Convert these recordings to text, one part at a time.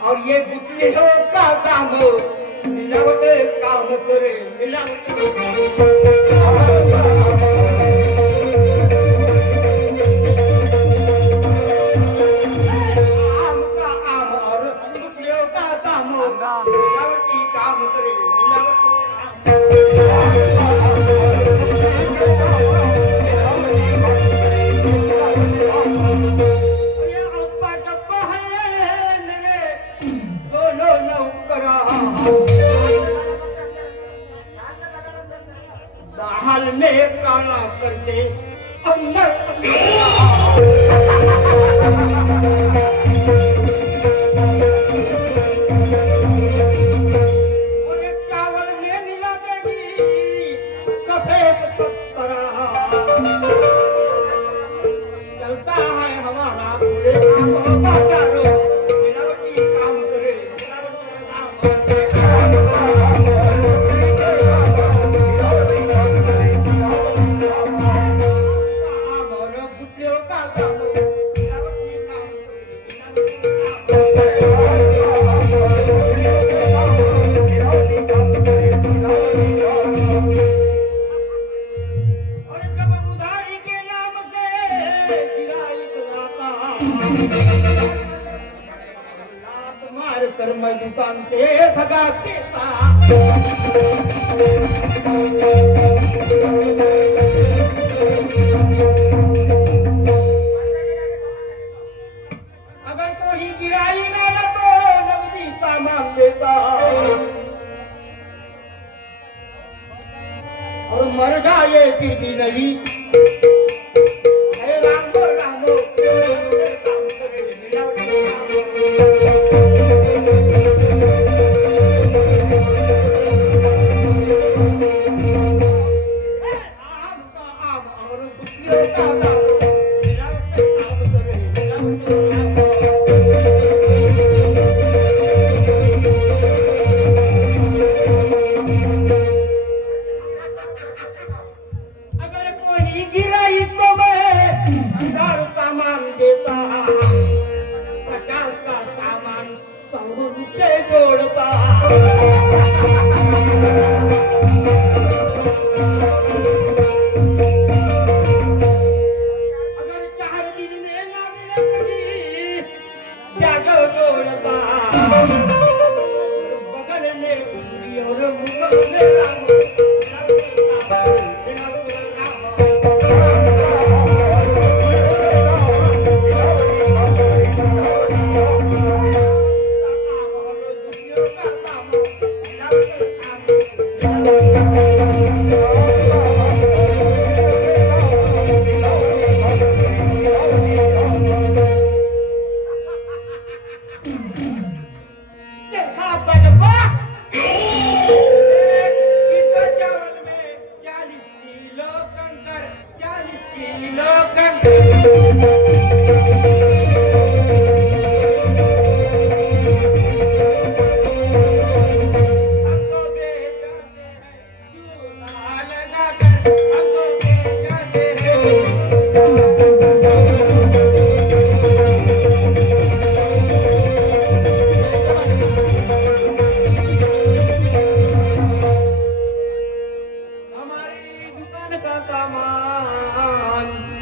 और ये गुटलियों का काम मिलावट काम करे आम का आम और गुटलियों का काम मिलावटी काम करे दाल में काला करते अंदर और एक चावल में मिला देगी सफेद पत्थरा चलता है हमारा पूरे काम बाजारों मिलावटी काम करे कर मैं दुकान से भगा देता अगर कोई गिराई ना तो नगदी सामान देता और मर जाए फिर भी नहीं रामो रामो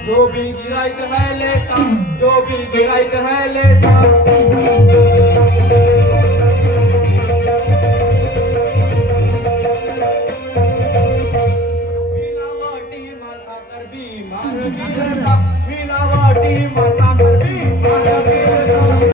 जो भी गिराइक है लेता जो भी गिराइक है लेता बिना माटी माथा कर बीमार भी रहता